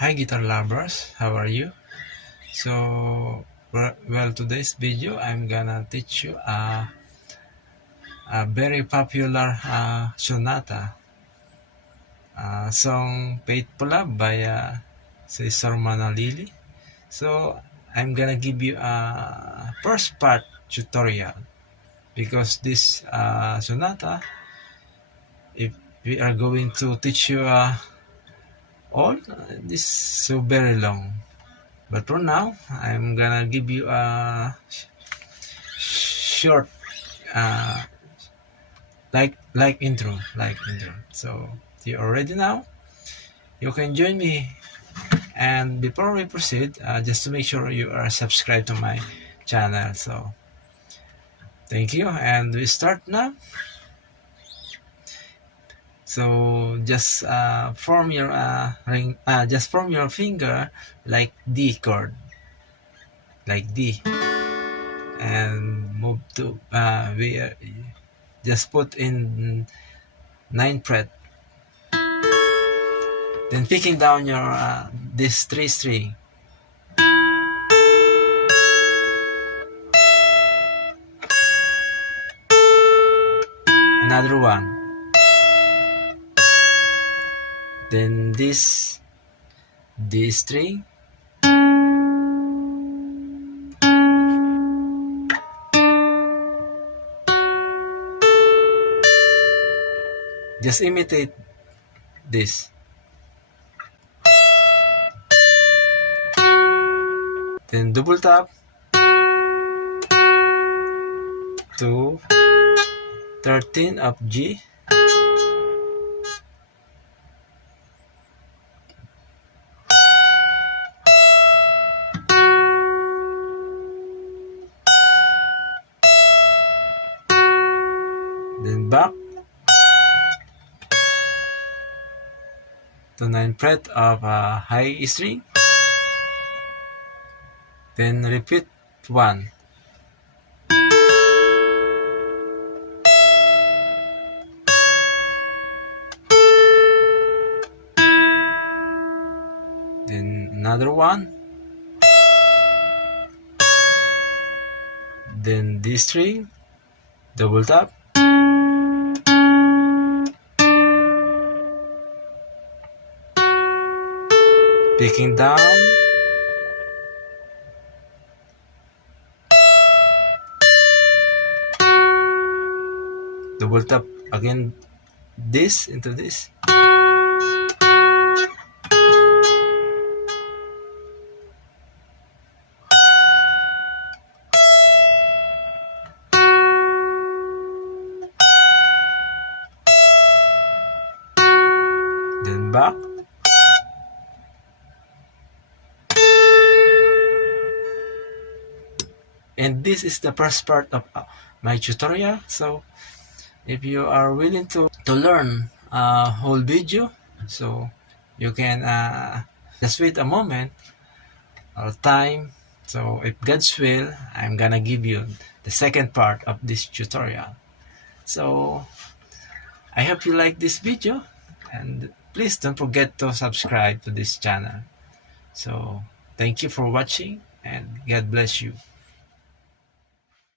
Hi guitar lovers, how are you? So, well, today's video I'm gonna teach you a very popular sonata, song Faithful Love by Cesar Manalili. So, I'm gonna give you a first part tutorial because this sonata, if we are going to teach you all, this is so very long. But for now, I'm gonna give you a short uh, like intro. So you are ready now? You can join me. And before we proceed, just to make sure you are subscribed to my channel. So thank you, and we start now. So just form your ring. Just form your finger like D chord, like D, and move to we just put in 9th fret. Then picking down your this 3 string. Another one. Then this string. Just imitate this. Then double tap to 13 of G. Then back to 9th fret of high string. Then repeat 1. Then another 1. Then this string, double tap. Picking down. Double tap again this into this. Then back. And this is the first part of my tutorial. So if you are willing to learn a whole video, so you can just wait a moment or time. So if God's will, I'm gonna give you the second part of this tutorial. So I hope you like this video, and please don't forget to subscribe to this channel. So thank you for watching, and God bless you.